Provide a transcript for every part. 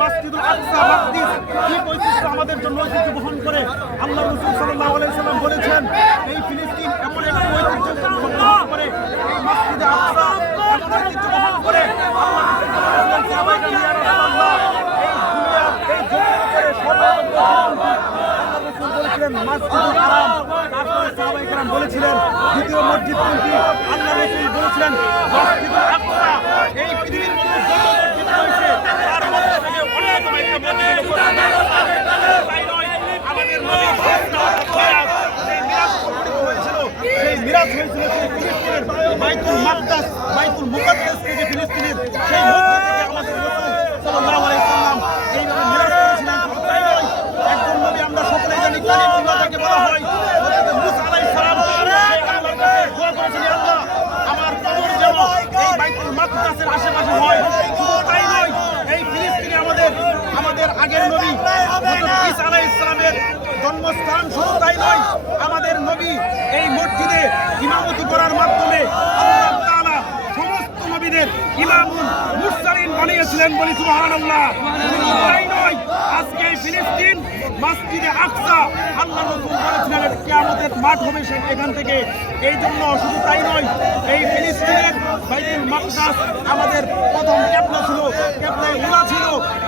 মসজিদুল আকসা মসজিদ কি বৈশিষ্ট্য আমাদের জন্য ঐতিহ্য বহন করে। আল্লাহ রাসূল সাল্লাল্লাহু আলাইহি সাল্লাম বলেছেন এই ফিলিস্তিন এমন একটি ঐতিহ্য বহন করে, এই মসজিদে আকসা এমন ঐতিহ্য বহন করে। আল্লাহ রাসূল সাল্লাল্লাহু আলাইহি সাল্লাম বলেছিলেন দ্বিতীয় মসজিদ কোনটি? আল্লাহ রাসূল বলেছিলেন মসজিদুল আকসা। এই পৃথিবীর মধ্যে যত মসজিদ রয়েছে তার মধ্যে থেকে অন্যতম একটা মসজিদ আমাদের নবী সেই মিরাজ সংঘটিত হয়েছিল। সেই মিরাজ হয়েছিল সেই ফিলিস্তিনের বাইতুল মাকদাস, বাইতুল মুকাদ্দাস থেকে ফিলিস্তিনের সেই মসজিদ থেকে আমাদের রাসূল সাল্লাল্লাহু আলাইহি সাল্লাম এইভাবে মিরাজ করেছিলেন। তাই নয়, একজন নবী আমরা সকলেই জানি কালিমুল্লাহ তাকে বলা হয়। হযরত মূসা আলাইহিস সালাম সেই আল্লাহর কাছে দোয়া করেছিলেন, আল্লাহ আমার কবর যেন এই বাইতুল মাকদাসের আশেপাশে হয়। শুধু তাই নয়, এই ফিলিস্তিনে আমাদের আগের নবী হযরত ঈসা আলাইহিস সালামের জন্মস্থান। শুধু তাই নয়, আমাদের নবী এই মসজিদে ইমামতি করার মাধ্যমে আল্লাহ তাআলা সমস্ত নবীদের ইমামুল মুরসালিন বানিয়েছিলেন, বলি সুবহানাল্লাহ। শুধু তাই নয়, আজকে এই ফিলিস্তিন মসজিদে আকসা আল্লাহ রাসূল বলেছিলেন কিয়ামতের মাঠ হবে এখান থেকে। এই জন্য শুধু তাই নয়, এই ফিলিস্তিনের বাইতুল মাকদাস আমাদের প্রথম কিবলা ছিল, কিবলায়ে উলা ছিল।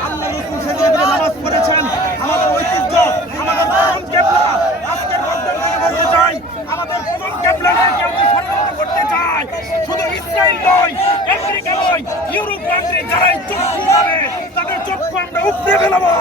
আল্লাহ রাসূল সেখানে নামাজ পড়েছেন। আমাদের ঐতিহ্য, আমাদের প্রথম কিবলা। আজকের মাধ্যম থেকে বলতে চাই, আমাদের প্রথম কিবলাকে কেউ ষড়যন্ত্র করতে চায়, শুধু ইসরায়েল নয়, আমেরিকা নয়, ইউরোপ কান্ট্রি যারাই চক্ষু হবে তাদের চক্ষু আমরা উপড়ে ফেলবো।